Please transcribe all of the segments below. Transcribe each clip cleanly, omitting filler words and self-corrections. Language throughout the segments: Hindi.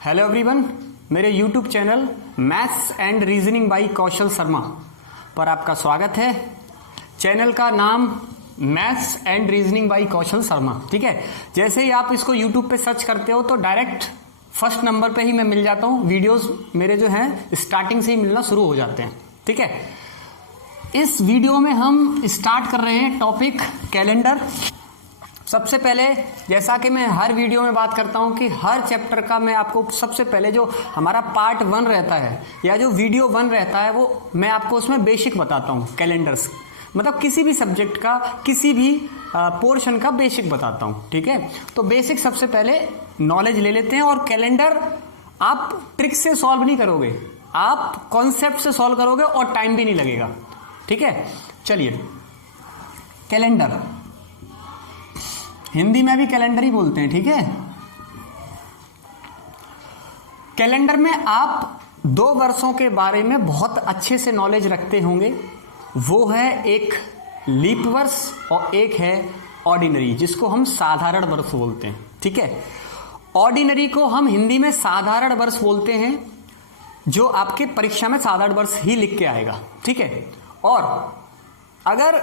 हेलो एवरीवन, मेरे YouTube channel maths and reasoning by Kaushal Sharma पर आपका स्वागत है। चैनल का नाम maths and reasoning by Kaushal Sharma, ठीक है। जैसे ही आप इसको यूट्यूब पे सर्च करते हो तो डायरेक्ट फर्स्ट नंबर पे ही मैं मिल जाता हूँ। वीडियोस मेरे जो हैं स्टार्टिंग से ही मिलना शुरू हो जाते हैं, ठीक है। इस वीडियो में हम स्टार्ट कर रहे हैं टॉपिक कैलेंडर। सबसे पहले जैसा कि मैं हर वीडियो में बात करता हूं कि हर चैप्टर का मैं आपको सबसे पहले जो हमारा पार्ट 1 रहता है या जो वीडियो 1 रहता है वो मैं आपको उसमें बेसिक बताता हूं। कैलेंडर्स मतलब किसी भी सब्जेक्ट का किसी भी पोर्शन का बेसिक बताता हूं, ठीक है। तो बेसिक सबसे पहले नॉलेज ले लेते हैं। और कैलेंडर आप ट्रिक से सॉल्व नहीं करोगे, आप कॉन्सेप्ट से सॉल्व करोगे और टाइम भी नहीं लगेगा, ठीक है। चलिए, कैलेंडर हिंदी में भी कैलेंडर ही बोलते हैं, ठीक है। कैलेंडर में आप 2 वर्षों के बारे में बहुत अच्छे से नॉलेज रखते होंगे। वो है एक लीप वर्ष और एक है ऑर्डिनरी, जिसको हम साधारण वर्ष बोलते हैं, ठीक है। ऑर्डिनरी को हम हिंदी में साधारण वर्ष बोलते हैं, जो आपके परीक्षा में साधारण वर्ष ही लिख के आएगा, ठीक है। और अगर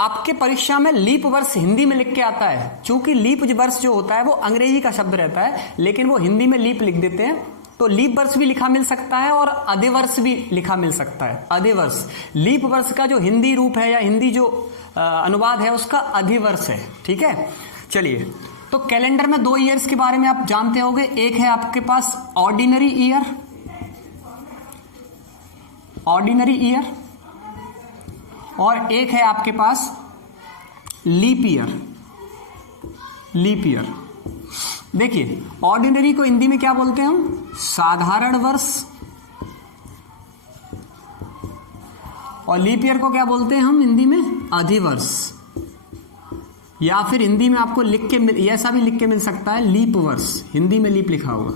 आपके परीक्षा में लीप वर्ष हिंदी में लिख के आता है, क्योंकि लीप वर्ष जो होता है वो अंग्रेजी का शब्द रहता है, लेकिन वो हिंदी में लीप लिख देते हैं, तो लीप वर्ष भी लिखा मिल सकता है और अधिवर्ष भी लिखा मिल सकता है। अधिवर्ष लीप वर्ष का जो हिंदी रूप है या हिंदी जो अनुवाद है उसका अधिवर्ष है, ठीक है। चलिए, तो कैलेंडर में 2 ईयर्स के बारे में आप जानते होंगे। एक है आपके पास ऑर्डिनरी ईयर, और एक है आपके पास लीप ईयर। देखिए, ऑर्डिनरी को हिंदी में क्या बोलते हैं हम? साधारण वर्ष। और लीप ईयर को क्या बोलते हैं हम हिंदी में? अधिवर्ष। या फिर हिंदी में आपको ऐसा भी लिख के मिल सकता है लीप वर्ष, हिंदी में लीप लिखा होगा,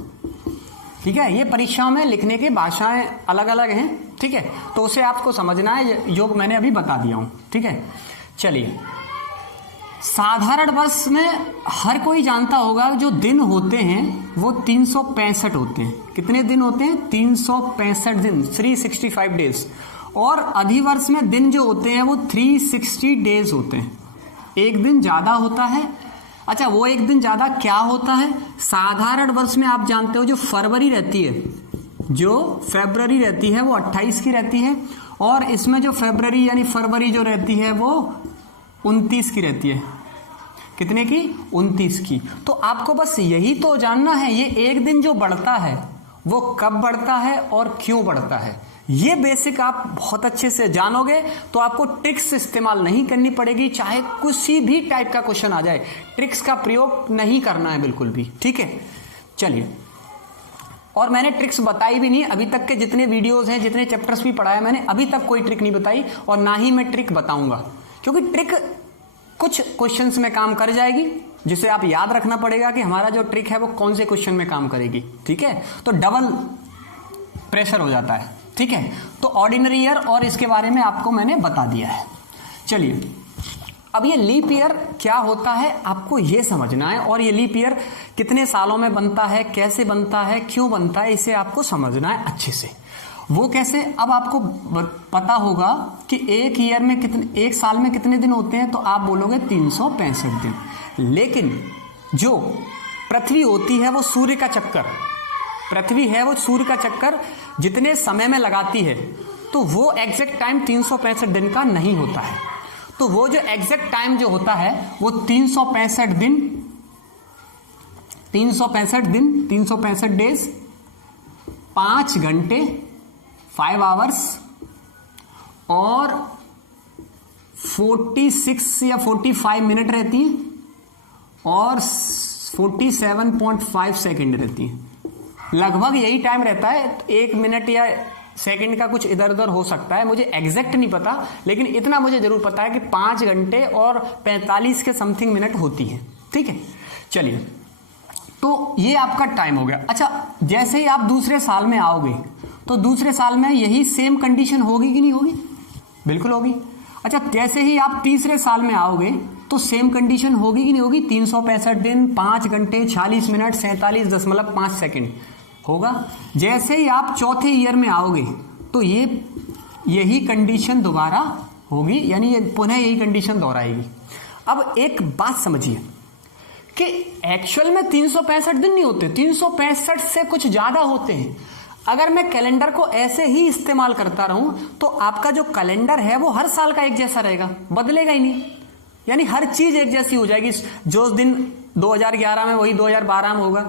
ठीक है। ये परीक्षाओं में लिखने की भाषाएं अलग अलग हैं, ठीक है। तो उसे आपको समझना है, जो मैंने अभी बता दिया हूं, ठीक है। चलिए, साधारण वर्ष में हर कोई जानता होगा जो दिन होते हैं वो 365 होते हैं। कितने दिन होते हैं? 365 दिन, 365 डेज। और अधिवर्ष में दिन जो होते हैं वो 360 डेज होते हैं। एक दिन ज्यादा होता है। अच्छा, वो एक दिन ज्यादा क्या होता है? साधारण वर्ष में आप जानते हो जो फरवरी रहती है, जो फरवरी रहती है वो 28 की रहती है, और इसमें जो फरवरी यानी फरवरी जो रहती है वो 29 की रहती है। कितने की? 29 की। तो आपको बस यही तो जानना है, ये एक दिन जो बढ़ता है वो कब बढ़ता है और क्यों बढ़ता है। ये बेसिक आप बहुत अच्छे से जानोगे तो आपको ट्रिक्स इस्तेमाल नहीं करनी पड़ेगी। चाहे किसी भी टाइप का क्वेश्चन आ जाए, ट्रिक्स का प्रयोग नहीं करना है बिल्कुल भी, ठीक है। चलिए, और मैंने ट्रिक्स बताई भी नहीं अभी तक के जितने वीडियोस हैं, जितने चैप्टर्स भी पढ़ाया मैंने, अभी तक कोई ट्रिक नहीं बताई और ना ही मैं ट्रिक बताऊंगा, क्योंकि ट्रिक कुछ क्वेश्चंस में काम कर जाएगी, जिसे आप याद रखना पड़ेगा कि हमारा जो ट्रिक है वो कौन से क्वेश्चन में काम करेगी, ठीक है। तो डबल प्रेशर हो जाता है, ठीक है। तो ऑर्डिनरी ईयर और इसके बारे में आपको मैंने बता दिया है। चलिए, अब ये लीप ईयर क्या होता है आपको ये समझना है, और ये लीप ईयर कितने सालों में बनता है, कैसे बनता है, क्यों बनता है, इसे आपको समझना है अच्छे से। वो कैसे? अब आपको पता होगा कि एक साल में कितने दिन होते हैं, तो आप बोलोगे 365 दिन। लेकिन जो पृथ्वी होती है वो सूर्य का चक्कर जितने समय में लगाती है, तो वो एग्जैक्ट टाइम 365 दिन का नहीं होता है। तो वो जो एग्जैक्ट टाइम जो होता है वो 365 डेज, 5 घंटे, 5 आवर्स और 46 या 45 मिनट रहती है, और 47.5 सेकेंड रहती है। लगभग यही टाइम रहता है। 1 मिनट या सेकंड का कुछ इधर उधर हो सकता है, मुझे एग्जैक्ट नहीं पता, लेकिन इतना मुझे जरूर पता है कि 5 घंटे और 45 के समथिंग मिनट होती है, ठीक है। चलिए, तो ये आपका टाइम हो गया। अच्छा, जैसे ही आप दूसरे साल में आओगे तो दूसरे साल में यही सेम कंडीशन होगी कि नहीं होगी? बिल्कुल होगी। अच्छा, जैसे ही आप तीसरे साल में आओगे तो सेम कंडीशन होगी कि नहीं होगी? 365 दिन, 5 घंटे, 40 मिनट, 47.5 सेकंड, होगा। जैसे ही आप चौथे ईयर में आओगे तो यही कंडीशन दोबारा होगी, यानी ये पुनः यही कंडीशन दोहराएगी। अब एक बात समझिए कि एक्चुअल में 365 दिन नहीं होते, 365 से कुछ ज्यादा होते हैं। अगर मैं कैलेंडर को ऐसे ही इस्तेमाल करता रहूं तो आपका जो कैलेंडर है वो हर साल का एक जैसा रहेगा, बदलेगा ही नहीं, यानी हर चीज एक जैसी हो जाएगी। जो दिन 2011 में वही 2012 में होगा।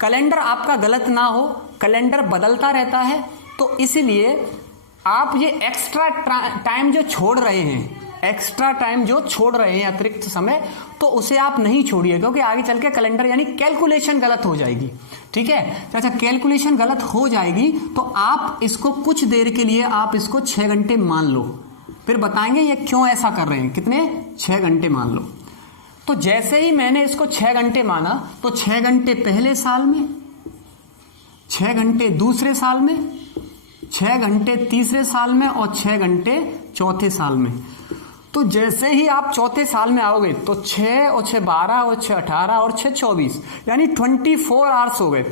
कैलेंडर आपका गलत ना हो, कैलेंडर बदलता रहता है, तो इसीलिए आप ये एक्स्ट्रा टाइम जो छोड़ रहे हैं, एक्स्ट्रा टाइम जो छोड़ रहे हैं, अतिरिक्त समय, तो उसे आप नहीं छोड़िए, क्योंकि आगे चल के कैलेंडर यानी कैलकुलेशन गलत हो जाएगी। ठीक है, अच्छा कैलकुलेशन गलत हो जाएगी तो आप इसको कुछ देर के लिए आप इसको 6 घंटे मान लो, फिर बताएंगे ये क्यों ऐसा कर रहे हैं। कितने? 6 घंटे मान लो। तो जैसे ही मैंने इसको 6 घंटे माना तो 6 घंटे पहले साल में, 6 घंटे दूसरे साल में, 6 घंटे तीसरे साल में और 6 घंटे चौथे साल में। तो जैसे ही आप चौथे साल में आओगे तो 6 और 6 12 और 6 18 और 6 24, यानी 24 आवर्स हो गए।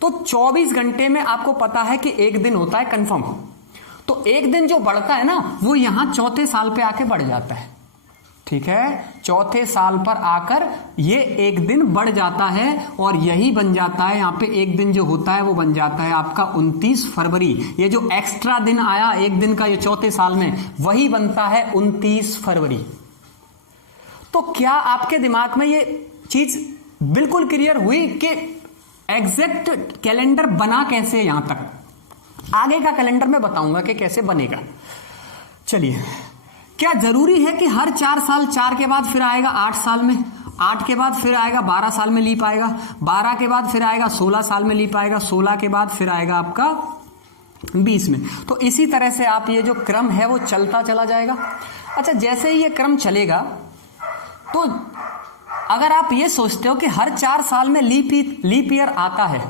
तो 24 घंटे में आपको पता है कि एक दिन होता है कंफर्म, तो एक दिन जो बढ़ता है ना वो यहां चौथे साल पे आके बढ़ जाता है। ठीक है, चौथे साल पर आकर ये एक दिन बढ़ जाता है और यही बन जाता है, यहां पे एक दिन जो होता है वो बन जाता है आपका 29 फरवरी। ये जो एक्स्ट्रा दिन आया एक दिन का ये चौथे साल में, वही बनता है 29 फरवरी। तो क्या आपके दिमाग में ये चीज बिल्कुल क्लियर हुई कि एग्जैक्ट कैलेंडर बना कैसे? यहां तक आगे का कैलेंडर मैं बताऊंगा कि कैसे बनेगा। चलिए, क्या जरूरी है कि हर 4 साल, 4 के बाद फिर आएगा 8 साल में, 8 के बाद फिर आएगा 12 साल में लीप आएगा, 12 के बाद फिर आएगा 16 साल में लीप आएगा, 16 के बाद फिर आएगा आपका 20 में? तो इसी तरह से आप ये जो क्रम है वो चलता चला जाएगा। अच्छा, जैसे ही ये क्रम चलेगा तो अगर आप ये सोचते हो कि हर 4 साल में लीप ईयर आता है,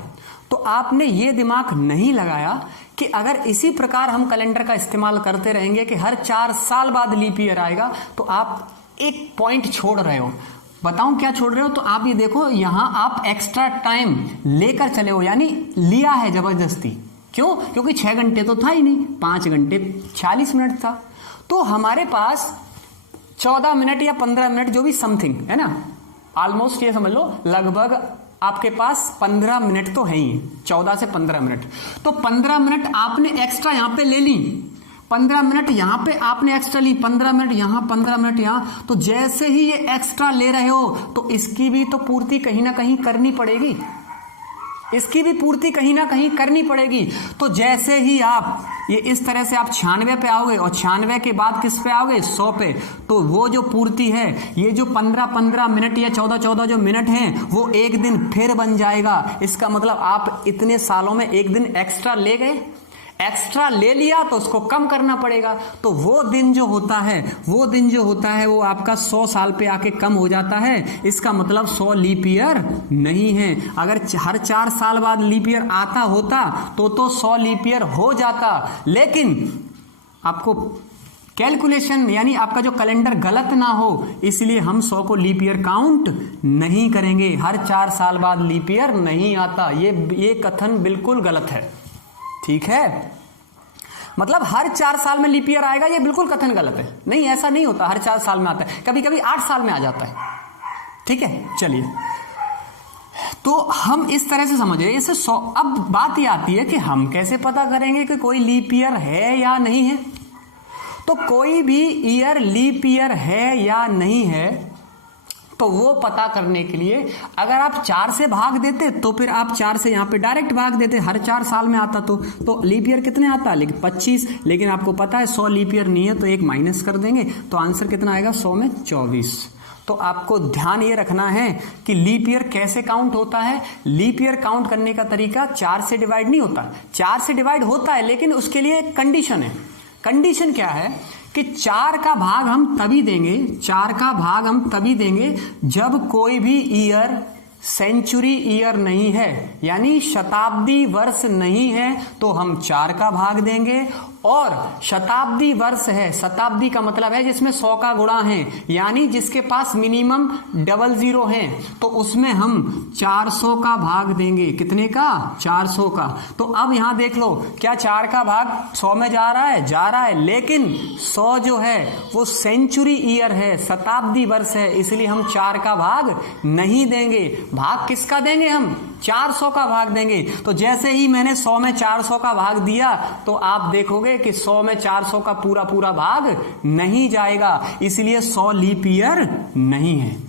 तो आपने ये दिमाग नहीं लगाया कि अगर इसी प्रकार हम कैलेंडर का इस्तेमाल करते रहेंगे कि हर 4 साल बाद लीप ईयर आएगा, तो आप एक पॉइंट छोड़ रहे हो। बताऊं क्या छोड़ रहे हो? तो आप ये देखो, यहां आप एक्स्ट्रा टाइम लेकर चले हो, यानी लिया है जबरदस्ती। क्यों? क्योंकि 6 घंटे तो था ही नहीं, 5 घंटे 40 मिनट था, तो हमारे पास 14 मिनट या 15 मिनट जो भी समथिंग है ना, ऑलमोस्ट ये समझ लो लगभग आपके पास 15 मिनट तो है ही, 14 से 15 मिनट। तो 15 मिनट आपने एक्स्ट्रा यहां पे ले ली, 15 मिनट यहां पे आपने एक्स्ट्रा ली, 15 मिनट यहां, 15 मिनट यहां। तो जैसे ही ये एक्स्ट्रा ले रहे हो तो इसकी भी तो पूर्ति कहीं ना कहीं करनी पड़ेगी, इसकी भी पूर्ति कहीं ना कहीं करनी पड़ेगी। तो जैसे ही आप ये इस तरह से आप 96 पे आओगे और 96 के बाद किस पे आओगे? 100 पे। तो वो जो पूर्ति है, ये जो 15-15 मिनट या 14-14 जो मिनट हैं, वो एक दिन फिर बन जाएगा। इसका मतलब आप इतने सालों में एक दिन एक्स्ट्रा ले गए, एक्स्ट्रा ले लिया तो उसको कम करना पड़ेगा। तो वो दिन जो होता है, वो दिन जो होता है वो आपका 100 साल पे आके कम हो जाता है। इसका मतलब 100 लीप ईयर नहीं है। अगर हर 4 साल बाद लीप ईयर आता होता तो 100 लीप ईयर हो जाता, लेकिन आपको कैलकुलेशन यानी आपका जो कैलेंडर गलत ना हो, इसलिए हम 100 को लीप ईयर काउंट नहीं करेंगे। हर 4 साल बाद लीप ईयर नहीं आता, ये कथन बिल्कुल गलत है। ठीक है, मतलब हर 4 साल में लीप ईयर आएगा, ये बिल्कुल कथन गलत है। नहीं, ऐसा नहीं होता, हर 4 साल में आता है, कभी कभी 8 साल में आ जाता है। ठीक है, चलिए, तो हम इस तरह से समझ रहे हैं इसे 100। अब बात ये आती है कि हम कैसे पता करेंगे कि कोई लीप ईयर है या नहीं है? तो कोई भी ईयर लीप ईयर है या नहीं है, तो वो पता करने के लिए अगर आप 4 से भाग देते तो फिर आप 4 से यहां पे डायरेक्ट भाग देते, हर 4 साल में आता तो लीप ईयर कितने आता? लेकिन 25। लेकिन आपको पता है 100 लीप ईयर नहीं है, तो एक माइनस कर देंगे तो आंसर कितना आएगा? 100 में 24। तो आपको ध्यान ये रखना है कि लीप ईयर कैसे काउंट होता है। लीप ईयर काउंट करने का तरीका 4 से डिवाइड नहीं होता, 4 से डिवाइड होता है, लेकिन उसके लिए एक कंडीशन है। कंडीशन क्या है कि 4 का भाग हम तभी देंगे, 4 का भाग हम तभी देंगे जब कोई भी ईयर सेंचुरी ईयर नहीं है, यानी शताब्दी वर्ष नहीं है, तो हम 4 का भाग देंगे। और शताब्दी वर्ष है, शताब्दी का मतलब है जिसमें 100 का गुणा है, यानी जिसके पास मिनिमम 00 है, तो उसमें हम 400 का भाग देंगे। कितने का? 400 का। तो अब यहां देख लो, क्या 4 का भाग 100 में जा रहा है? जा रहा है, लेकिन 100 जो है वो सेंचुरी ईयर है, शताब्दी वर्ष है, इसलिए हम 4 का भाग नहीं देंगे। भाग किसका देंगे? हम 400 का भाग देंगे। तो जैसे ही मैंने 100 में 400 का भाग दिया तो आप देखोगे कि 100 में 400 का पूरा पूरा भाग नहीं जाएगा, इसलिए 100 लीप ईयर नहीं है।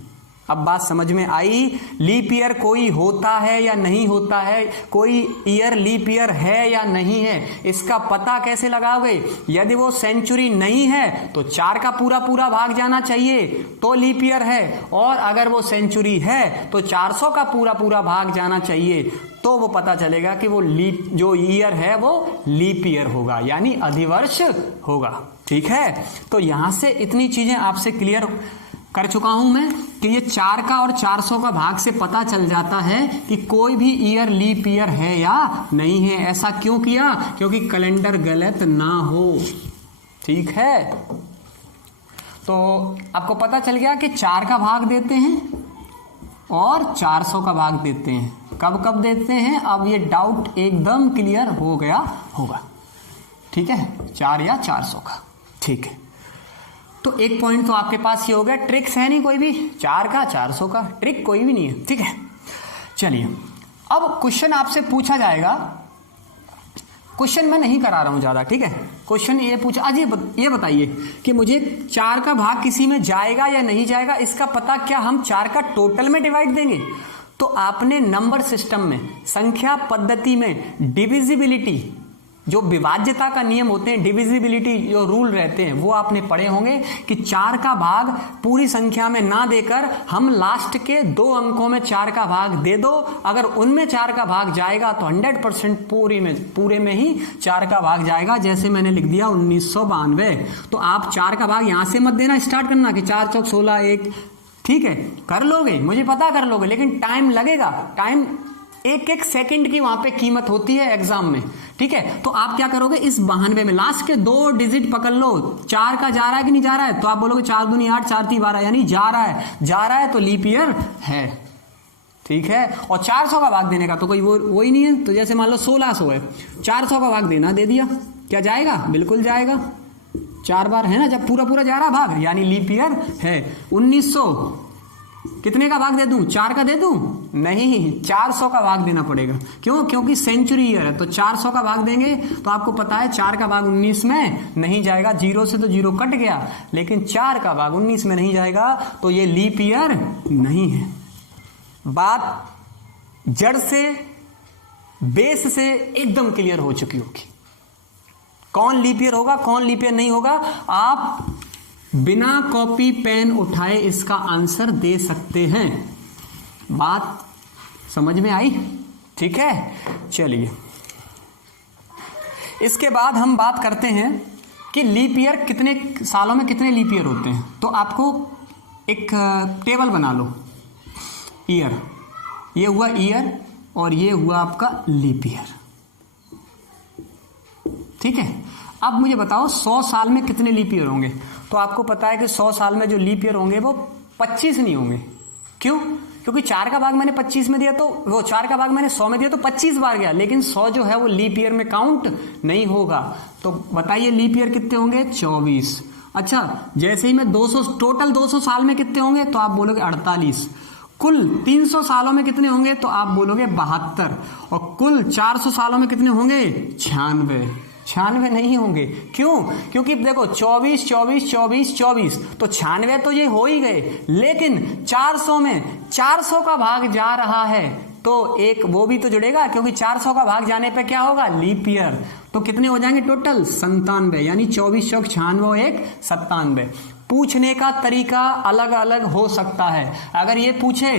अब बात समझ में आई? लीप ईयर कोई होता है या नहीं होता है, कोई ईयर लीप ईयर है या नहीं है, इसका पता कैसे लगाओगे? यदि वो सेंचुरी नहीं है तो 4 का पूरा पूरा भाग जाना चाहिए तो लीप ईयर है, और अगर वो सेंचुरी है तो 400 का पूरा पूरा भाग जाना चाहिए, तो वो पता चलेगा कि वो लीप जो ईयर है वो लीप ईयर होगा, यानी अधिवर्ष होगा। ठीक है, तो यहां से इतनी चीजें आपसे क्लियर कर चुका हूं मैं कि ये 4 का और 400 का भाग से पता चल जाता है कि कोई भी ईयर लीप ईयर है या नहीं है। ऐसा क्यों किया? क्योंकि कैलेंडर गलत ना हो। ठीक है, तो आपको पता चल गया कि 4 का भाग देते हैं और 400 का भाग देते हैं। कब कब देते हैं? अब ये डाउट एकदम क्लियर हो गया होगा। ठीक है, 4 या 400 का। ठीक है, तो एक पॉइंट तो आपके पास ये हो गया। ट्रिक्स है नहीं कोई भी, 4 का 400 का ट्रिक कोई भी नहीं है। ठीक है, चलिए अब क्वेश्चन आपसे पूछा जाएगा। क्वेश्चन मैं नहीं करा रहा हूं ज्यादा, ठीक है। क्वेश्चन ये पूछा, आज ये बताइए कि मुझे 4 का भाग किसी में जाएगा या नहीं जाएगा, इसका पता क्या हम 4 का टोटल में डिवाइड देंगे? तो आपने नंबर सिस्टम में, संख्या पद्धति में डिविजिबिलिटी, जो विभाज्यता का नियम होते हैं, डिविजिबिलिटी जो रूल रहते हैं, वो आपने पढ़े होंगे कि 4 का भाग पूरी संख्या में ना देकर हम लास्ट के 2 अंकों में 4 का भाग दे दो। अगर उनमें 4 का भाग जाएगा तो 100% पूरे में ही 4 का भाग जाएगा। जैसे मैंने लिख दिया 1992, तो आप 4 का भाग यहां से मत देना, स्टार्ट करना कि 4 चौक 16 1। ठीक है, कर लोगे, मुझे पता कर लोगे, लेकिन टाइम लगेगा। टाइम एक सेकंड की वहां पे कीमत होती है एग्जाम में। ठीक है, तो आप क्या करोगे, इस 92 में लास्ट के 2 डिजिट पकड़ लो। 4 का जा रहा है कि नहीं जा रहा है? तो आप बोलोगे 4 दूनी 8, 4 3 12, यानी जा रहा है तो लीप ईयर है। ठीक है, और 400 का भाग देने का तो कोई वो ही नहीं है। तो जैसे मान लो 1600 है, 400 का भाग देना, दे दिया, क्या जाएगा? बिल्कुल जाएगा। 4 बार है ना, जब पूरा पूरा जा रहा भाग, यानी लीप ईयर है। 1900 कितने का भाग दे दूं? 4 का दे दूं? नहीं, 400 का भाग देना पड़ेगा। क्यों? क्योंकि सेंचुरी ईयर है, तो 400 का भाग देंगे। तो आपको पता है 4 का भाग 19 में नहीं जाएगा, 0 से तो 0 कट गया, लेकिन 4 का भाग 19 में नहीं जाएगा, तो ये लीप ईयर नहीं है। बात जड़ से, बेस से एकदम क्लियर हो चुकी होगी। कौन लीप ईयर होगा, कौन लीप ईयर नहीं होगा, आप बिना कॉपी पेन उठाए इसका आंसर दे सकते हैं। बात समझ में आई? ठीक है, चलिए इसके बाद हम बात करते हैं कि लीप ईयर कितने सालों में कितने लीप ईयर होते हैं। तो आपको एक टेबल बना लो। ईयर, ये हुआ ईयर और ये हुआ आपका लीप ईयर। ठीक है, अब मुझे बताओ 100 साल में कितने लीप ईयर होंगे। तो आपको पता है कि 100 साल में जो लीप ईयर होंगे वो 25 नहीं होंगे। क्यों? क्योंकि 4 का भाग मैंने 25 में दिया, तो वो 4 का भाग मैंने 100 में दिया, तो 25 बार गया, लेकिन 100 जो है वो लीप ईयर में काउंट नहीं होगा। तो बताइए लीप ईयर कितने होंगे? 24। अच्छा, जैसे ही मैं 200 टोटल 200 साल में कितने होंगे, तो आप बोलोगे 48। कुल 300 सालों में कितने होंगे, तो आप बोलोगे 72। और कुल 400 सालों में कितने होंगे? 96 नहीं होंगे। क्यों? क्योंकि देखो 24 24 24 24, तो 96 तो ये हो ही गए, लेकिन 400 में 400 का भाग जा रहा है, तो एक वो भी तो जुड़ेगा, क्योंकि 400 का भाग जाने पे क्या होगा? Leap year. तो कितने हो जाएंगे टोटल? 97, यानी 24 चौक 96 1 97। पूछने का तरीका अलग अलग हो सकता है। अगर ये पूछे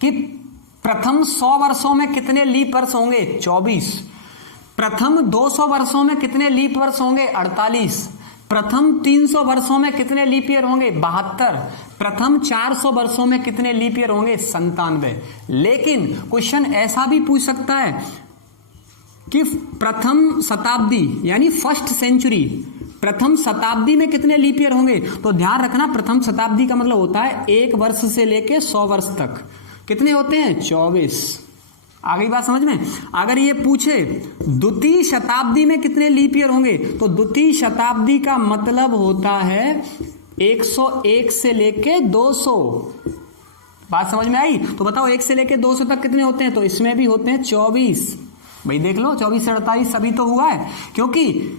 कि प्रथम 100 वर्षों में कितने लीप वर्ष होंगे? 24। प्रथम 200 वर्षों में कितने लीप वर्ष होंगे? 48। प्रथम 300 वर्षों में कितने लीप ईयर होंगे? 72। प्रथम 400 वर्षों में कितने लीप ईयर होंगे? 97। लेकिन क्वेश्चन ऐसा भी पूछ सकता है कि प्रथम शताब्दी यानी फर्स्ट सेंचुरी, प्रथम शताब्दी में कितने लीप ईयर होंगे। तो ध्यान रखना, प्रथम शताब्दी का मतलब होता है 1 वर्ष से लेके 100 वर्ष तक। कितने होते हैं? 24। आ गई बात समझ में। अगर ये पूछे द्वितीय शताब्दी में कितने लीप ईयर होंगे, तो द्वितीय शताब्दी का मतलब होता है 101 से लेके 200। बात समझ में आई? तो बताओ 1 से लेके 200 तक कितने होते हैं, तो इसमें भी होते हैं 24। भाई देख लो 24 से 48 सभी तो हुआ है, क्योंकि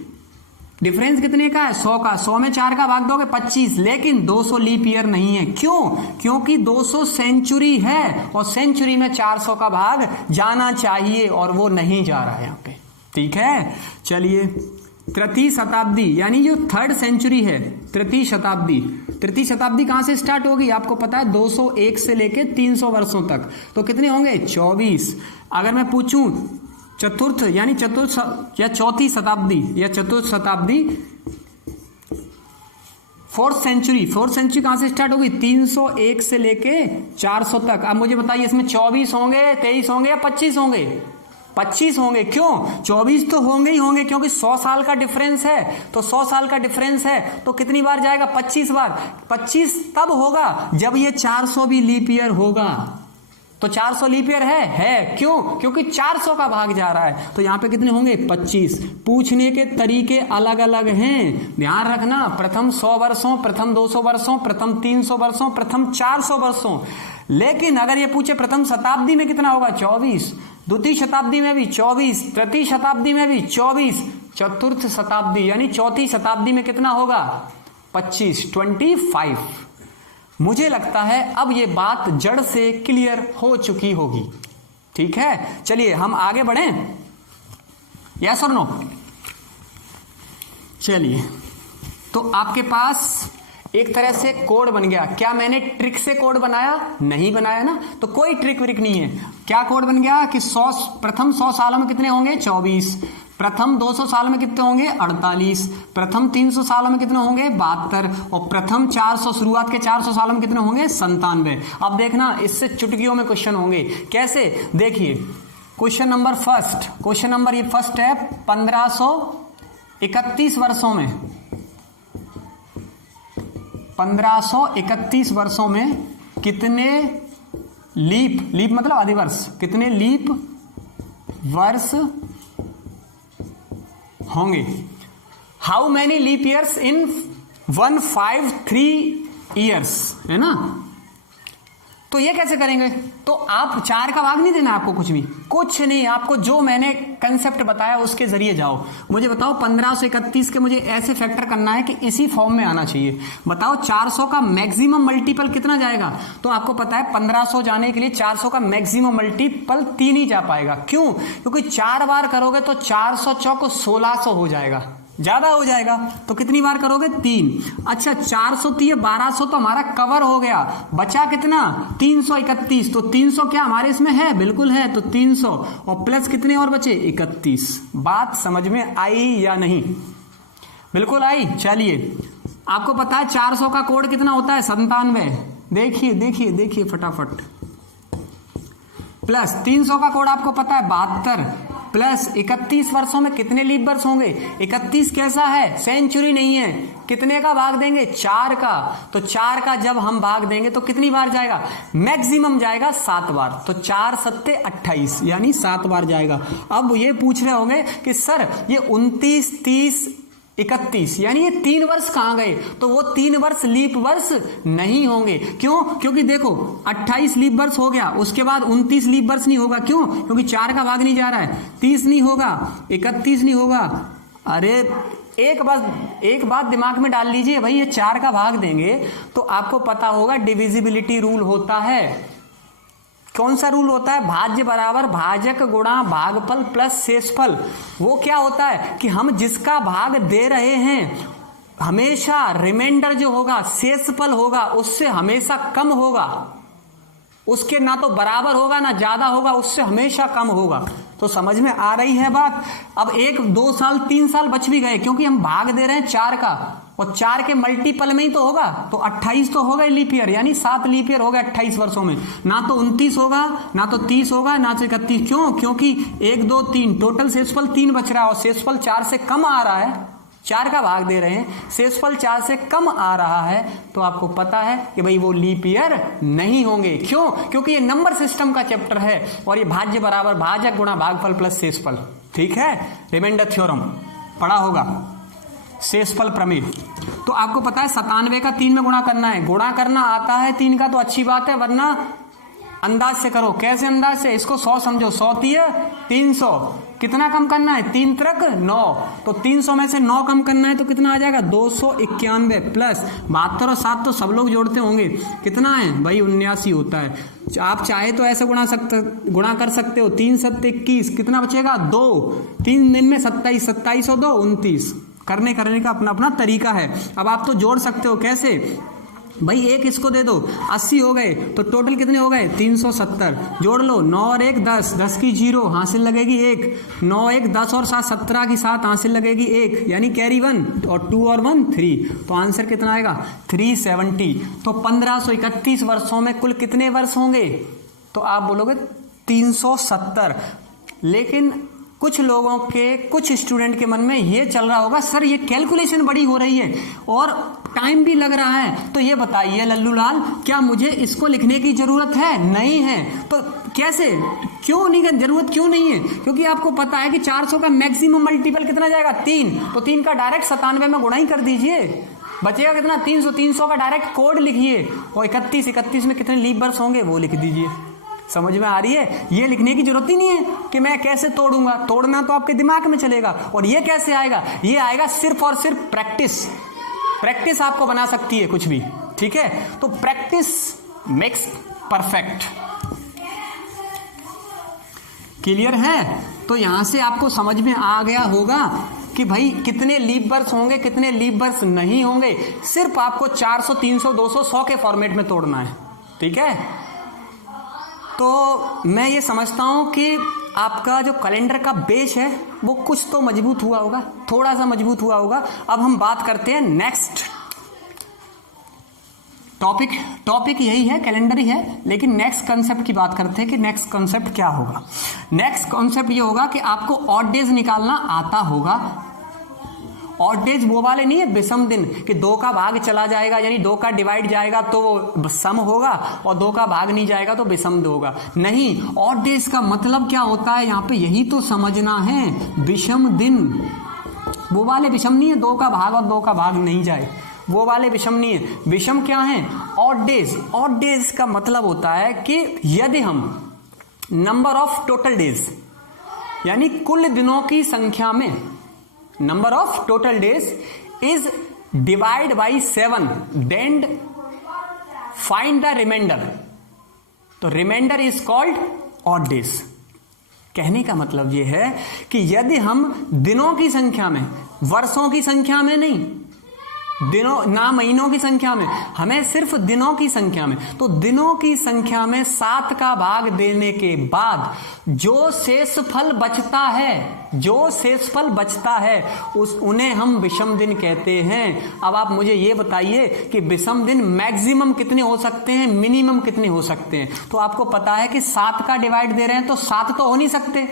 डिफरेंस कितने का है? 100 का। 100 में 4 का भाग दोगे 25, लेकिन 200 लीप ईयर नहीं है। क्यों? क्योंकि 200 सेंचुरी है और सेंचुरी में 400 का भाग जाना चाहिए और वो नहीं जा रहा है यहाँ पे। ठीक है, चलिए तृतीय शताब्दी यानी जो 3rd सेंचुरी है, तृतीय शताब्दी। तृतीय शताब्दी कहां से स्टार्ट होगी? आपको पता है 201 से लेके 300 वर्षों तक। तो कितने होंगे? 24। अगर मैं पूछूं चतुर्थ यानी चतुर्थ या चौथी शताब्दी या चतुर्थ शताब्दी, 4th सेंचुरी। 4th सेंचुरी कहां से स्टार्ट होगी? 301 से लेके 400 तक। अब मुझे बताइए इसमें 24 होंगे, 23 होंगे या 25 होंगे? 25 होंगे। क्यों? 24 तो होंगे ही होंगे, क्योंकि 100 साल का डिफरेंस है। तो 100 साल का डिफरेंस है तो कितनी बार जाएगा? 25 बार। 25 तब होगा जब ये 400 भी लीप ईयर होगा। तो 400 लीप ईयर है। क्यों? क्योंकि 400 का भाग जा रहा है। तो यहां पे कितने होंगे? 25। पूछने के तरीके अलग अलग हैं, ध्यान रखना। प्रथम 100 वर्षों, प्रथम 200 वर्षों, प्रथम 300 वर्षों, प्रथम 400 वर्षों। लेकिन अगर ये पूछे प्रथम शताब्दी में कितना होगा? 24। द्वितीय शताब्दी में भी 24, तृतीय शताब्दी में भी 24, चतुर्थ शताब्दी यानी चौथी शताब्दी में कितना होगा? 25, 25। मुझे लगता है अब ये बात जड़ से क्लियर हो चुकी होगी। ठीक है, चलिए हम आगे बढ़ें। यस और नो? चलिए, तो आपके पास एक तरह से कोड बन गया। क्या मैंने ट्रिक से कोड बनाया? नहीं बनाया ना, तो कोई ट्रिक विक नहीं है। क्या कोड बन गया कि प्रथम 100 सालों में कितने होंगे? 24। प्रथम 200 साल में कितने होंगे? 48। प्रथम 300 सालों में कितने होंगे? 72। और प्रथम 400 शुरुआत के 400 सालों में कितने होंगे? 97। अब देखना, इससे चुटकियों में क्वेश्चन होंगे। कैसे? देखिए question number first, question number ये फर्स्ट है। 1531 वर्षों में, 1531 वर्षों में कितने लीप मतलब अधिवर्ष, कितने लीप वर्ष होंगे? How many leap years in 153 years, है ना? तो ये कैसे करेंगे? तो आप 4 का भाग नहीं देना, आपको कुछ नहीं, आपको जो मैंने कंसेप्ट बताया उसके जरिए जाओ। मुझे बताओ 1531 के मुझे ऐसे फैक्टर करना है कि इसी फॉर्म में आना चाहिए। बताओ 400 का मैक्सिमम मल्टीपल कितना जाएगा? तो आपको पता है 1500 जाने के लिए 400 का मैक्सिमम मल्टीपल 3 ही जा पाएगा। क्यों? क्योंकि 4 बार करोगे तो 400 चौको 1600 हो जाएगा, ज्यादा हो जाएगा। तो कितनी बार करोगे? 3। अच्छा 400 3 1200 तो हमारा कवर हो गया। बचा कितना? 331। तो 300 क्या हमारे इसमें है? बिल्कुल है। तो 300 और प्लस कितने और बचे? 31। बात समझ में आई या नहीं? बिल्कुल आई। चलिए, आपको पता है 400 का कोड कितना होता है? 97। देखिए देखिए देखिए फटाफट। प्लस 300 का कोड आपको पता है 72, प्लस 31 वर्षों में कितने लीप वर्ष होंगे? 31 कैसा है? सेंचुरी नहीं है। कितने का भाग देंगे? 4 का। तो 4 का जब हम भाग देंगे तो कितनी बार जाएगा? मैक्सिमम जाएगा 7 बार। तो 4 सत्ते 28 यानी 7 बार जाएगा। अब ये पूछ रहे होंगे कि सर ये 29, 30, 31 यानी ये 3 वर्ष कहां गए? तो वो 3 वर्ष लीप वर्ष नहीं होंगे। क्यों? क्योंकि देखो 28 लीप वर्ष हो गया, उसके बाद 29 लीप वर्ष नहीं होगा। क्यों? क्योंकि 4 का भाग नहीं जा रहा है। 30 नहीं होगा, 31 नहीं होगा। अरे एक बात दिमाग में डाल लीजिए भाई, ये 4 का भाग देंगे तो आपको पता होगा डिविजिबिलिटी रूल होता है। कौन सा रूल होता है? भाज्य बराबर भाजक गुणा भागफल प्लस शेषफल। वो क्या होता है कि हम जिसका भाग दे रहे हैं हमेशा रिमाइंडर जो होगा, शेषफल होगा, उससे हमेशा कम होगा। उसके ना तो बराबर होगा ना ज्यादा होगा, उससे हमेशा कम होगा। तो समझ में आ रही है बात? अब 1, 2 साल 3 साल बच भी गए क्योंकि हम भाग दे रहे हैं 4 का। और 4 के मल्टीपल में ही तो होगा, तो 28 तो होगा लीप ईयर, यानी 7 लीप ईयर हो गए 28 वर्षों में। ना तो 29 होगा, ना तो 30 होगा, ना तो 31। क्यों? क्योंकि 1 2 3 टोटल शेषफल 3 बच रहा है और शेषफल 4 से कम आ रहा है, 4 का भाग दे रहे हैं, शेषफल 4 से कम आ रहा है, तो आपको पता है कि भाई वो लीप ईयर नहीं होंगे। क्यों? क्योंकि ये नंबर सिस्टम का चैप्टर है और ये भाज्य बराबर भाजक गुणा भागफल प्लस शेषफल। ठीक है, रिमाइंडर थ्योरम पढ़ा होगा, शेषफल प्रमेय। तो आपको पता है 97 का 3 में गुणा करना है, गुणा करना आता है 3 का तो अच्छी बात है, वरना अंदाज से करो। कैसे अंदाज से? इसको 100 समझो, 100 तिया 300, कितना कम करना है? 3 त्रिक 9, तो 300 में से 9 कम करना है तो कितना आ जाएगा? 291 प्लस 72 और 7 तो सब लोग जोड़ते होंगे, कितना है भाई? 79 होता है। आप चाहे तो ऐसे गुणा कर सकते हो, 3 7 21, कितना बचेगा? 2, 3 दिन में 27, 27 और 2 29। करने का अपना अपना तरीका है। अब आप तो जोड़ सकते हो, कैसे भाई? एक इसको दे दो, 80 हो गए, तो टोटल कितने हो गए? 370। जोड़ लो, 9 और 1 10, 10 की 0 हासिल लगेगी 1, 9 1 10 और 7 17 की 7 हासिल लगेगी 1, यानी कैरी 1, और 2 और 1 3, तो आंसर कितना आएगा? 370। तो 1531 वर्षों में कुल कितने वर्ष होंगे? तो आप बोलोगे 370। लेकिन कुछ लोगों के, कुछ स्टूडेंट के मन में ये चल रहा होगा, सर ये कैलकुलेशन बड़ी हो रही है और टाइम भी लग रहा है, तो ये बताइए लल्लू लाल, क्या मुझे इसको लिखने की जरूरत है? नहीं है। तो कैसे, क्यों नहीं जरूरत, क्यों नहीं है? क्योंकि आपको पता है कि 400 का मैक्सिमम मल्टीपल कितना जाएगा? 3, तो 3 का डायरेक्ट 97 में गुणा ही कर दीजिए, बचेगा कितना? 300। 300 का डायरेक्ट कोड लिखिए और 31 में कितने लीप वर्ष होंगे वो लिख दीजिए। समझ में आ रही है? ये लिखने की जरूरत ही नहीं है कि मैं कैसे तोड़ूंगा, तोड़ना तो आपके दिमाग में चलेगा। और ये कैसे आएगा? ये आएगा सिर्फ और सिर्फ प्रैक्टिस। प्रैक्टिस आपको बना सकती है कुछ भी, ठीक है? तो प्रैक्टिस मेक्स परफेक्ट। क्लियर है? तो यहां से आपको समझ में आ गया होगा कि भाई कितने लीप वर्ष होंगे, कितने लीप वर्ष नहीं होंगे। सिर्फ आपको 400 300 200 100 के फॉर्मेट में तोड़ना है, ठीक है? तो मैं ये समझता हूं कि आपका जो कैलेंडर का बेस है वो कुछ तो मजबूत हुआ होगा, थोड़ा सा मजबूत हुआ होगा। अब हम बात करते हैं नेक्स्ट टॉपिक यही है, कैलेंडर ही है, लेकिन नेक्स्ट कॉन्सेप्ट की बात करते हैं कि नेक्स्ट कॉन्सेप्ट क्या होगा। नेक्स्ट कॉन्सेप्ट ये होगा कि आपको ऑड डेज निकालना आता होगा। ऑड डेज वो वाले नहीं है विषम दिन कि 2 का भाग चला जाएगा, यानी 2 का डिवाइड जाएगा तो वो सम होगा और 2 का भाग नहीं जाएगा तो विषम होगा। नहीं, ऑड डेज का मतलब क्या होता है यहाँ पे, यही तो समझना है। विषम दिन वो वाले विषम नहीं है 2 का भाग और 2 का भाग नहीं जाए, वो वाले विषम नहीं है। विषम क्या है? Odd days. ऑड डेज का मतलब होता है कि यदि हम नंबर ऑफ टोटल डेज, यानी कुल दिनों की संख्या में, number of total days is divide by 7, then find the remainder, तो remainder is called odd days. कहने का मतलब यह है कि यदि हम दिनों की संख्या में, वर्षों की संख्या में नहीं, दिनों ना महीनों की संख्या में, हमें सिर्फ दिनों की संख्या में, तो दिनों की संख्या में 7 का भाग देने के बाद जो शेषफल बचता है, जो शेषफल बचता है उन्हें हम विषम दिन कहते हैं। अब आप मुझे ये बताइए कि विषम दिन मैक्सिमम कितने हो सकते हैं, मिनिमम कितने हो सकते हैं? तो आपको पता है कि 7 का डिवाइड दे रहे हैं तो 7 तो हो नहीं सकते,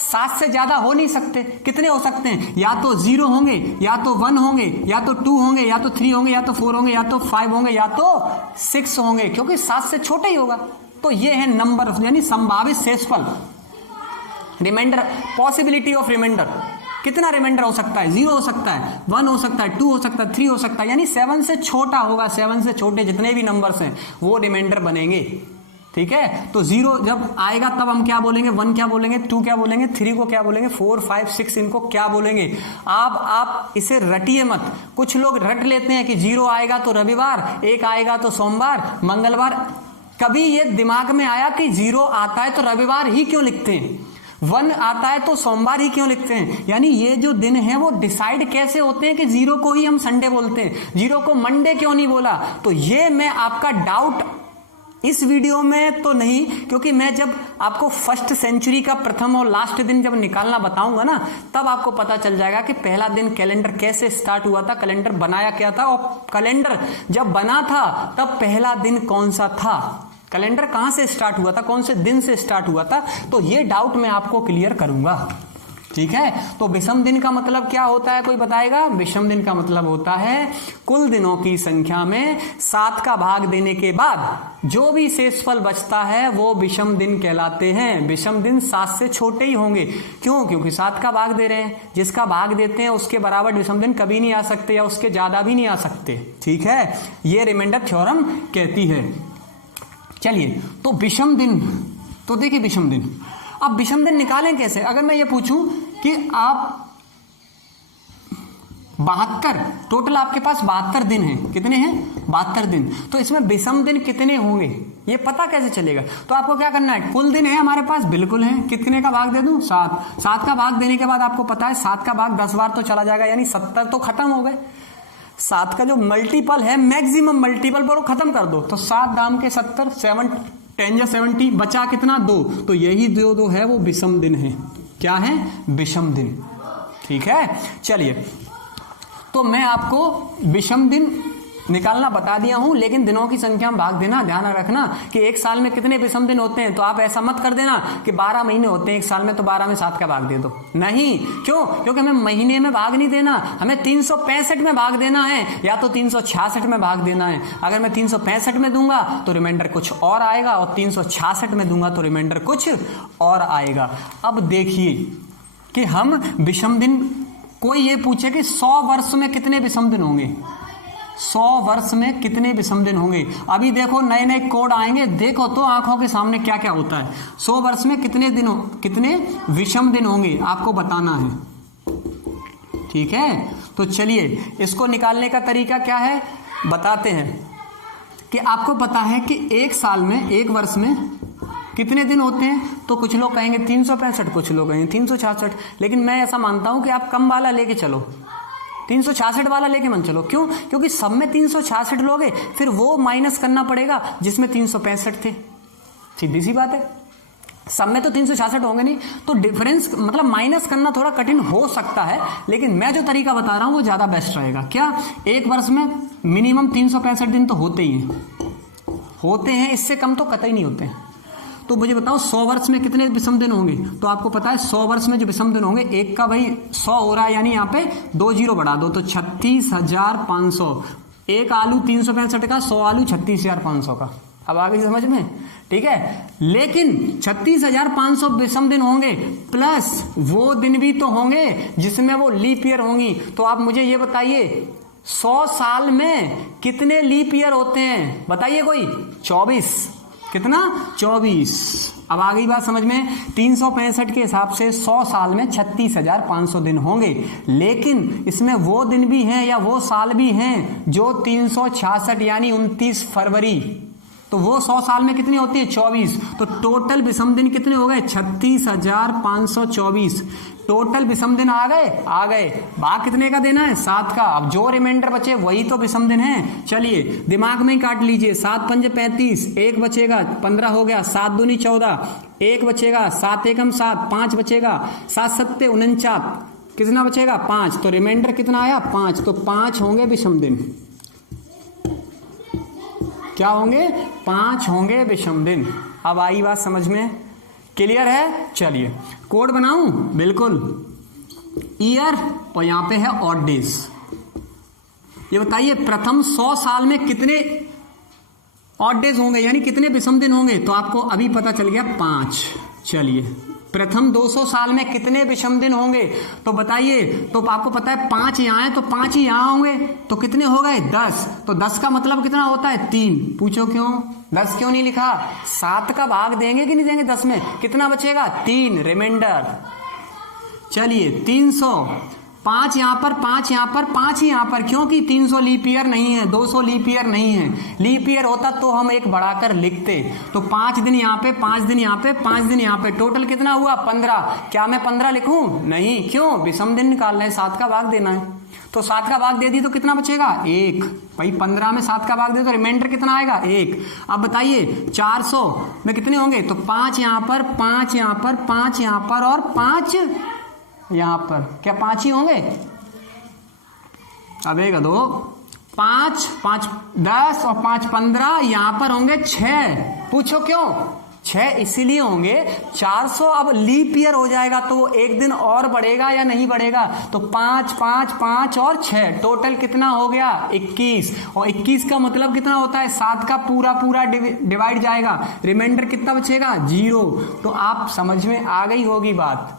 7 से ज्यादा हो नहीं सकते। कितने हो सकते हैं? या तो 0 होंगे, या तो 1 होंगे, या तो 2 होंगे, या तो 3 होंगे, या तो 4 होंगे, या तो 5 होंगे, या तो 6 होंगे, क्योंकि 7 से छोटा ही होगा। तो ये है नंबर, यानी संभावित शेषफल, रिमाइंडर, पॉसिबिलिटी ऑफ रिमाइंडर। कितना रिमाइंडर हो सकता है? 0 हो सकता है, 1 हो सकता है, 2 हो सकता है, 3 हो सकता है, यानी 7 से छोटा होगा। 7 से छोटे जितने भी नंबर्स हैं वो रिमाइंडर बनेंगे, ठीक है? तो 0 जब आएगा तब हम क्या बोलेंगे? 1 क्या बोलेंगे, 2 क्या बोलेंगे, 3 को क्या बोलेंगे, 4 5 6 इनको क्या बोलेंगे? आप इसे रटिए मत। कुछ लोग रट लेते हैं कि 0 आएगा तो रविवार, 1 आएगा तो सोमवार, मंगलवार। कभी ये दिमाग में आया कि 0 आता है तो रविवार ही क्यों लिखते हैं, 1 आता है तो सोमवार ही क्यों लिखते हैं? यानी ये जो दिन है वो डिसाइड कैसे होते हैं कि 0 को ही हम संडे बोलते हैं, 0 को मंडे क्यों नहीं बोला? तो ये मैं आपका डाउट इस वीडियो में तो नहीं, क्योंकि मैं जब आपको फर्स्ट सेंचुरी का प्रथम और लास्ट दिन जब निकालना बताऊंगा ना, तब आपको पता चल जाएगा कि पहला दिन कैलेंडर कैसे स्टार्ट हुआ था, कैलेंडर बनाया क्या था, और कैलेंडर जब बना था तब पहला दिन कौन सा था, कैलेंडर कहां से स्टार्ट हुआ था, कौन से दिन से स्टार्ट हुआ था। तो ये डाउट मैं आपको क्लियर करूंगा, ठीक है। तो विषम दिन का मतलब क्या होता है, कोई बताएगा? विषम दिन का मतलब होता है कुल दिनों की संख्या में 7 का भाग देने के बाद जो भी शेषफल बचता है वो विषम दिन कहलाते हैं। विषम दिन 7 से छोटे ही होंगे, क्यों? क्योंकि 7 का भाग दे रहे हैं, जिसका भाग देते हैं उसके बराबर विषम दिन कभी नहीं आ सकते या उसके ज्यादा भी नहीं आ सकते, ठीक है। ये रिमाइंडर थ्योरम कहती है। चलिए, तो विषम दिन, तो देखिए विषम दिन, अब विषम दिन निकालें कैसे? अगर मैं ये पूछूं कि आप 72, टोटल आपके पास 72 दिन हैं, कितने हैं? 72 दिन, तो इसमें विषम दिन कितने होंगे ये पता कैसे चलेगा? तो आपको क्या करना है, कुल दिन है हमारे पास, बिल्कुल है, कितने का भाग दे दूं? 7। 7 का भाग देने के बाद आपको पता है 7 का भाग 10 बार तो चला जाएगा, यानी 70 तो खत्म हो गए। 7 का जो मल्टीपल है, मैक्सिमम मल्टीपल पर वो खत्म कर दो, तो 7 दाम के 70, 7 10 या 70, बचा कितना? 2। तो यही दो है वो विषम दिन है। क्या है? विषम दिन, ठीक है। चलिए, तो मैं आपको विषम दिन निकालना बता दिया हूं, लेकिन दिनों की संख्या में भाग देना, ध्यान रखना कि एक साल में कितने विषम दिन होते हैं। तो आप ऐसा मत कर देना कि 12 महीने होते हैं एक साल में, तो 12 में 7 का भाग दे दो, नहीं। क्यों? क्योंकि हमें महीने में भाग नहीं देना, हमें 365 में भाग देना है, या तो 366 में भाग देना है। अगर मैं 365 में दूंगा तो रिमाइंडर कुछ और आएगा, और 366 में दूंगा तो रिमाइंडर कुछ और आएगा। अब देखिए कि हम विषम दिन, कोई ये पूछे कि 100 वर्ष में कितने विषम दिन होंगे, 100 वर्ष में कितने विषम दिन होंगे। अभी देखो नए नए कोड आएंगे, देखो तो आंखों के सामने क्या क्या होता है। 100 वर्ष में कितने विषम दिन होंगे आपको बताना है, ठीक है। तो चलिए, इसको निकालने का तरीका क्या है बताते हैं। कि आपको पता है कि एक साल में, एक वर्ष में कितने दिन होते हैं, तो कुछ लोग कहेंगे 365, कुछ लोग कहेंगे 366, लेकिन मैं ऐसा मानता हूं कि आप कम वाला लेके चलो, 366 वाला लेके मत चलो। क्यों? क्योंकि सब में 366 लोगे, फिर वो माइनस करना पड़ेगा जिसमें 365 थे, सीधी सी बात है। सब में तो 366 होंगे नहीं, तो डिफरेंस मतलब माइनस करना थोड़ा कठिन हो सकता है, लेकिन मैं जो तरीका बता रहा हूं वो ज्यादा बेस्ट रहेगा। क्या? एक वर्ष में मिनिमम 365 दिन तो होते ही हैं, इससे कम तो कतई नहीं होते हैं। तो मुझे बताओ 100 वर्ष में कितने विषम दिन होंगे? तो आपको पता है 100 वर्ष में जो विषम दिन होंगे, एक का भाई 100 हो रहा है, यानी यहाँ पे 2 जीरो बढ़ा दो, तो 36,500। एक आलू 365 का, 100 आलू 36,500 का। अब आगे समझ में, ठीक है। लेकिन 36,500 विषम दिन होंगे, प्लस वो दिन भी तो होंगे जिसमें वो लीप ईयर होंगी। तो आप मुझे ये बताइए 100 साल में कितने लीप ईयर होते हैं? बताइए कोई। 24। कितना? 24। अब आ गई बात समझ में। 365 के हिसाब से 100 साल में 36,500 दिन होंगे, लेकिन इसमें वो दिन भी हैं या वो साल भी हैं जो 366 यानी 29 फरवरी, तो वो 100 साल में कितनी होती है? 24। तो टोटल विषम दिन कितने हो गए? 36,524। टोटल विषम दिन आ गए। भाग कितने का देना है? 7 का। अब जो रिमाइंडर बचे वही तो विषम दिन है। चलिए दिमाग में ही काट लीजिए। 7 पंजे 35, 1 बचेगा, 15 हो गया, 7 दूनी 14, 1 बचेगा, 7 एकम 7, 5 बचेगा, 7 सत्ते 49, कितना बचेगा? 5। तो रिमाइंडर कितना आया? 5। तो 5 होंगे विषम दिन। क्या होंगे? 5 होंगे विषम दिन। अब आई बात समझ में, क्लियर है? चलिए कोड बनाऊं? बिल्कुल। ईयर और यहां पे है ऑड डेज। ये बताइए प्रथम 100 साल में कितने ऑड डेज होंगे, यानी कितने विषम दिन होंगे? तो आपको अभी पता चल गया 5। चलिए प्रथम 200 साल में कितने विषम दिन होंगे? तो बताइए। तो आपको पता है 5 यहां है, तो 5 ही यहां होंगे, तो कितने हो गए? 10। तो 10 का मतलब कितना होता है? 3। पूछो क्यों? 10 क्यों नहीं लिखा? 7 का भाग देंगे कि नहीं देंगे? 10 में कितना बचेगा? 3 रिमाइंडर। चलिए 300 5 यहाँ पर, 5 यहाँ पर, 5 यहाँ पर, क्योंकि 300 लीप ईयर नहीं है, 200 लीप ईयर नहीं है। लीप ईयर होता तो हम एक बढ़ाकर लिखते। तो 5 दिन यहाँ पे, 5 दिन यहाँ पे, 5 दिन यहाँ पे, टोटल कितना हुआ 15। क्या मैं 15 लिखूं? नहीं, क्यों? विषम दिन निकालना है, 7 का भाग देना है। तो 7 का भाग दे दी तो कितना बचेगा? 1। भाई 15 में 7 का भाग दे तो रिमाइंडर कितना आएगा? 1। अब बताइए 400 में कितने होंगे? तो 5 यहाँ पर, 5 यहाँ पर, 5 यहाँ पर और 5 यहां पर। क्या 5 ही होंगे? अब एक दो 5 5 10 और 5 15, यहां पर होंगे 6। पूछो क्यों 6? इसीलिए होंगे 400। अब लीप ईयर हो जाएगा तो वो एक दिन और बढ़ेगा या नहीं बढ़ेगा? तो 5 5 5 और 6, टोटल कितना हो गया? 21। और 21 का मतलब कितना होता है? 7 का पूरा पूरा डिवाइड जाएगा, रिमाइंडर कितना बचेगा? 0। तो आप समझ में आ गई होगी बात।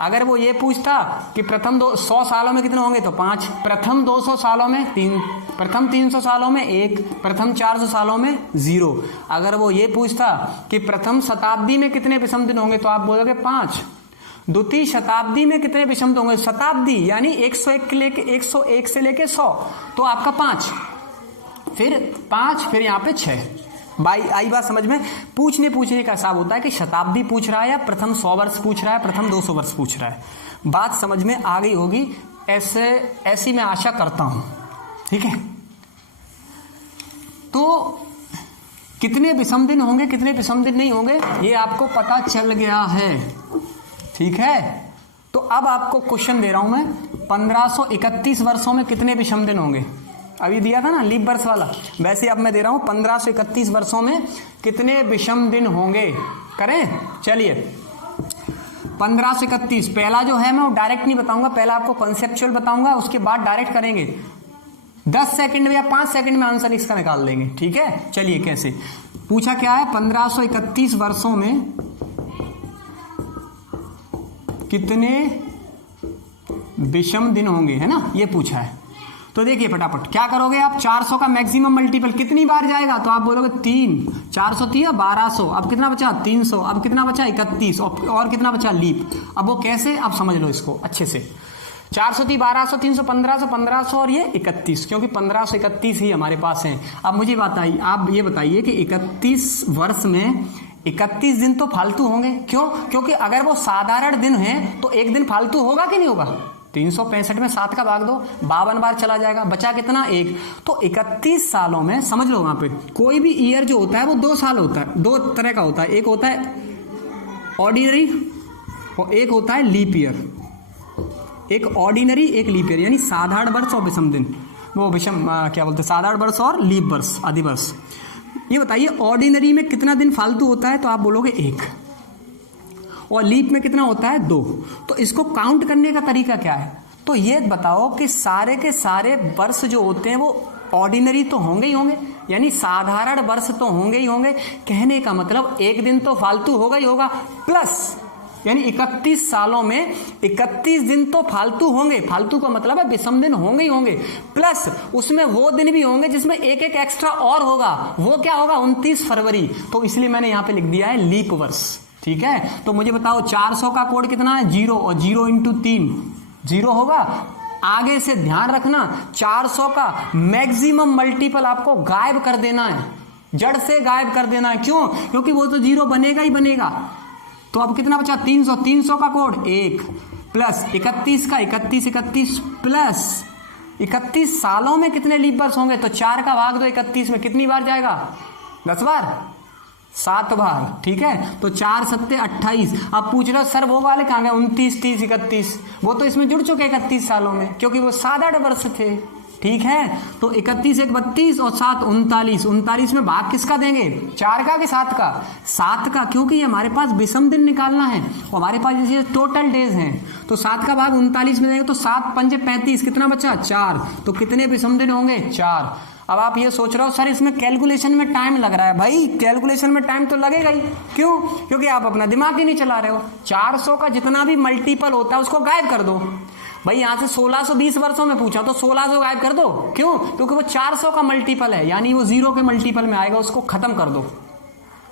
अगर वो ये पूछता कि प्रथम 100 सालों में कितने होंगे, तो 5, प्रथम 200 सालों में 3, प्रथम 300 सालों में 1, प्रथम 400 सालों में 0। अगर वो ये पूछता कि प्रथम शताब्दी में कितने विषम दिन होंगे, तो आप बोलोगे 5। द्वितीय शताब्दी में कितने विषम दिन होंगे? शताब्दी यानी 101 से लेके 100, तो आपका 5, फिर 5, फिर यहाँ पे 6। आई बात समझ में? पूछने का हिसाब होता है कि शताब्दी पूछ रहा है या प्रथम 100 वर्ष पूछ रहा है, प्रथम 200 वर्ष पूछ रहा है। बात समझ में आ गई होगी, ऐसी मैं आशा करता हूं। ठीक है, तो कितने विषम दिन होंगे, कितने विषम दिन नहीं होंगे, ये आपको पता चल गया है। ठीक है, तो अब आपको क्वेश्चन दे रहा हूं मैं, 1531 वर्षों में कितने विषम दिन होंगे? अभी दिया था ना लीप वर्ष वाला, वैसे अब मैं दे रहा हूं 1531 वर्षों में कितने विषम दिन होंगे। करें, चलिए 1531। पहला जो है मैं वो डायरेक्ट नहीं बताऊंगा, पहला आपको कॉन्सेप्चुअल बताऊंगा, उसके बाद डायरेक्ट करेंगे। 10 सेकंड में या 5 सेकंड में आंसर इसका निकाल लेंगे। ठीक है, चलिए कैसे पूछा क्या है? 1531 वर्षों में कितने विषम दिन होंगे, है ना, ये पूछा है। तो देखिए फटाफट क्या करोगे आप? 400 का मैक्सिमम मल्टीपल कितनी बार जाएगा? तो आप बोलोगे 3। 400 3 1200। अब कितना बचा? 300। अब कितना बचा? 31। और कितना बचा? लीप। अब वो कैसे, अब समझ लो इसको अच्छे से। 400 3 1200 300 1500 1500 और ये 31, क्योंकि 1531 ही हमारे पास है। अब मुझे बताइए, आप ये बताइए कि 31 वर्ष में 31 दिन तो फालतू होंगे। क्यों? क्योंकि अगर वो साधारण दिन है तो एक दिन फालतू होगा कि नहीं होगा? 365 में 7 का भाग दो, 52 बार चला जाएगा, बचा कितना? 1। तो 31 सालों में समझ लो, वहां पे कोई भी ईयर जो होता है वो 2 साल होता है, 2 तरह का होता है। एक होता है ऑर्डिनरी और एक होता है लीप ईयर। एक ऑर्डिनरी, एक लीप ईयर, यानी साधारण वर्ष और विषम दिन, वो विषम क्या बोलते हैं, साधारण वर्ष और लीप वर्ष, अधिवर्ष। ये बताइए ऑर्डिनरी में कितना दिन फालतू होता है? तो आप बोलोगे 1। और लीप में कितना होता है? 2। तो इसको काउंट करने का तरीका क्या है? तो ये बताओ कि सारे के सारे वर्ष जो होते हैं वो ऑर्डिनरी तो होंगे ही होंगे, यानी साधारण वर्ष तो होंगे ही होंगे। कहने का मतलब एक दिन तो फालतू होगा ही होगा, प्लस यानी 31 सालों में 31 दिन तो फालतू होंगे। फालतू का मतलब है विषम दिन होंगे ही होंगे, प्लस उसमें वो दिन भी होंगे जिसमें एक एक एक्स्ट्रा और होगा। वो क्या होगा? 29 फरवरी। तो इसलिए मैंने यहां पे लिख दिया है लीप वर्ष। ठीक है, तो मुझे बताओ 400 का कोड कितना है? 0, और 0 × 3 0 होगा। आगे से ध्यान रखना, 400 का मैक्सिमम मल्टीपल आपको गायब कर देना है, जड़ से गायब कर देना है। क्यों? क्योंकि वो तो 0 बनेगा ही बनेगा। तो अब कितना बचा? 300। 300 का कोड 1 प्लस 31 का 31 प्लस 31 सालों में कितने लीप वर्ष होंगे? तो 4 का भाग दो 31 में, कितनी बार जाएगा? 10 बार, 7 बार। ठीक है, तो 4 7 28। अब पूछ रहे हो सर वो वाले कहां गए? 29 30 31, वो तो इसमें जुड़ चुके 31 सालों में, क्योंकि वो साधारण वर्ष थे। ठीक है, तो 31 1 32 और 7 39। 39 में भाग किसका देंगे? 4 का कि 7 का? 7 का, क्योंकि हमारे पास विषम दिन निकालना है, हमारे पास जैसे टोटल डेज हैं। तो 7 का भाग 39 में देंगे तो 7 5 35, कितना बचा? 4। तो कितने विषम दिन होंगे? 4। अब आप ये सोच रहे हो सर इसमें कैलकुलेशन में टाइम लग रहा है। भाई कैलकुलेशन में टाइम तो लगेगा ही। क्यों? क्योंकि आप अपना दिमाग ही नहीं चला रहे हो। 400 का जितना भी मल्टीपल होता है उसको गायब कर दो। भाई यहां से 1620 वर्षों में पूछा तो 1600 गायब कर दो। क्यों? क्योंकि वो 400 का मल्टीपल है, यानी वो 0 के मल्टीपल में आएगा, उसको खत्म कर दो।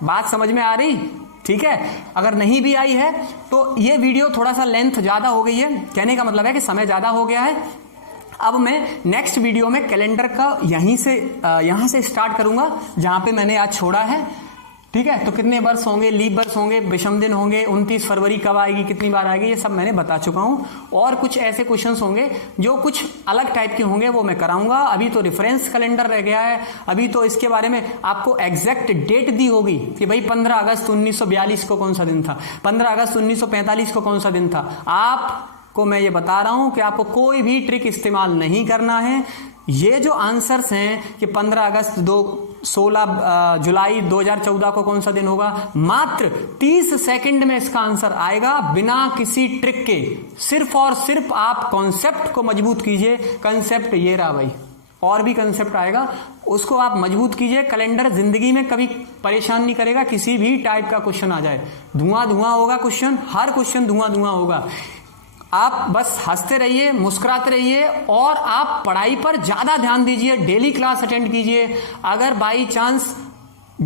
बात समझ में आ रही? ठीक है। अगर नहीं भी आई है तो ये वीडियो थोड़ा सा लेंथ ज्यादा हो गई है, कहने का मतलब है कि समय ज्यादा हो गया है। अब मैं नेक्स्ट वीडियो में कैलेंडर का यहां से स्टार्ट करूंगा जहां पे मैंने आज छोड़ा है, ठीक है। तो कितने वर्ष होंगे, लीप वर्ष होंगे, विषम दिन होंगे, 29 फरवरी कब आएगी, कितनी बार आएगी, ये सब मैंने बता चुका हूं। और कुछ ऐसे क्वेश्चंस होंगे जो कुछ अलग टाइप के होंगे, वो मैं कराऊंगा। अभी तो रेफरेंस कैलेंडर रह गया है, अभी तो इसके बारे में आपको एग्जैक्ट डेट दी होगी कि भाई 15 अगस्त 1942 को कौन सा दिन था, 15 अगस्त 1945 को कौन सा दिन था। आपको मैं ये बता रहा हूं कि आपको कोई भी ट्रिक इस्तेमाल नहीं करना है। ये जो आंसर्स हैं कि 15 अगस्त 16 जुलाई 2014 को कौन सा दिन होगा, मात्र 30 सेकंड में इसका आंसर आएगा बिना किसी ट्रिक के। सिर्फ और सिर्फ आप कॉन्सेप्ट को मजबूत कीजिए। कॉन्सेप्ट ये रहा भाई, और भी कॉन्सेप्ट आएगा, उसको आप मजबूत कीजिए। कैलेंडर जिंदगी में कभी परेशान नहीं करेगा, किसी भी टाइप का क्वेश्चन आ जाए धुआं धुआं होगा क्वेश्चन, हर क्वेश्चन धुआं धुआं होगा। आप बस हंसते रहिए, मुस्कुराते रहिए और आप पढ़ाई पर ज्यादा ध्यान दीजिए, डेली क्लास अटेंड कीजिए। अगर बाई चांस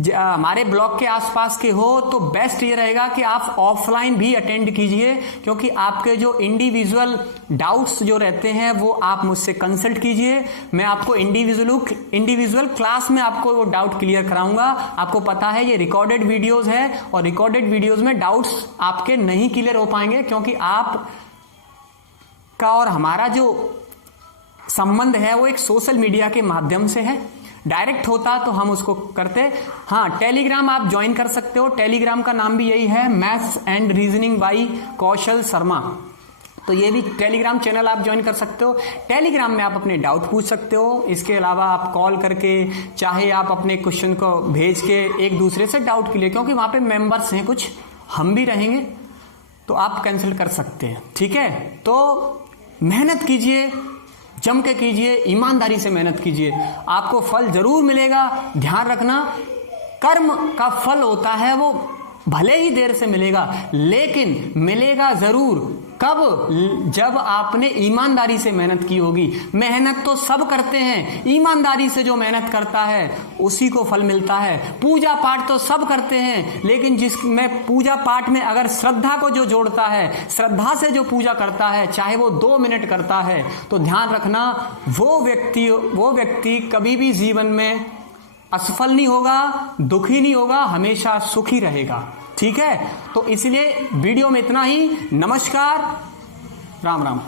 हमारे ब्लॉक के आसपास के हो तो बेस्ट ये रहेगा कि आप ऑफलाइन भी अटेंड कीजिए, क्योंकि आपके जो इंडिविजुअल डाउट्स जो रहते हैं वो आप मुझसे कंसल्ट कीजिए। मैं आपको इंडिविजुअल क्लास में आपको वो डाउट क्लियर कराऊंगा। आपको पता है ये रिकॉर्डेड वीडियोस है और रिकॉर्डेड वीडियोस में डाउट्स आपके नहीं क्लियर हो पाएंगे, क्योंकि आप का और हमारा जो संबंध है वो एक सोशल मीडिया के माध्यम से है। डायरेक्ट होता तो हम उसको करते। हाँ, टेलीग्राम आप ज्वाइन कर सकते हो, टेलीग्राम का नाम भी यही है, मैथ्स एंड रीजनिंग बाई कौशल शर्मा। तो ये भी टेलीग्राम चैनल आप ज्वाइन कर सकते हो। टेलीग्राम में आप अपने डाउट पूछ सकते हो। इसके अलावा आप कॉल करके, चाहे आप अपने क्वेश्चन को भेज के एक दूसरे से डाउट क्लियर, क्योंकि वहां पे मेंबर्स हैं कुछ, हम भी रहेंगे, तो आप कैंसिल कर सकते हैं, ठीक है। तो मेहनत कीजिए, जम के कीजिए, ईमानदारी से मेहनत कीजिए, आपको फल जरूर मिलेगा। ध्यान रखना, कर्म का फल होता है वो भले ही देर से मिलेगा, लेकिन मिलेगा जरूर। कब? जब आपने ईमानदारी से मेहनत की होगी। मेहनत तो सब करते हैं, ईमानदारी से जो मेहनत करता है उसी को फल मिलता है। पूजा पाठ तो सब करते हैं, लेकिन जिसमें पूजा पाठ में अगर श्रद्धा को जो जोड़ता है, श्रद्धा से जो पूजा करता है, चाहे वो 2 मिनट करता है, तो ध्यान रखना वो व्यक्ति कभी भी जीवन में असफल नहीं होगा, दुखी नहीं होगा, हमेशा सुखी रहेगा, ठीक है। तो इसलिए वीडियो में इतना ही। नमस्कार, राम राम।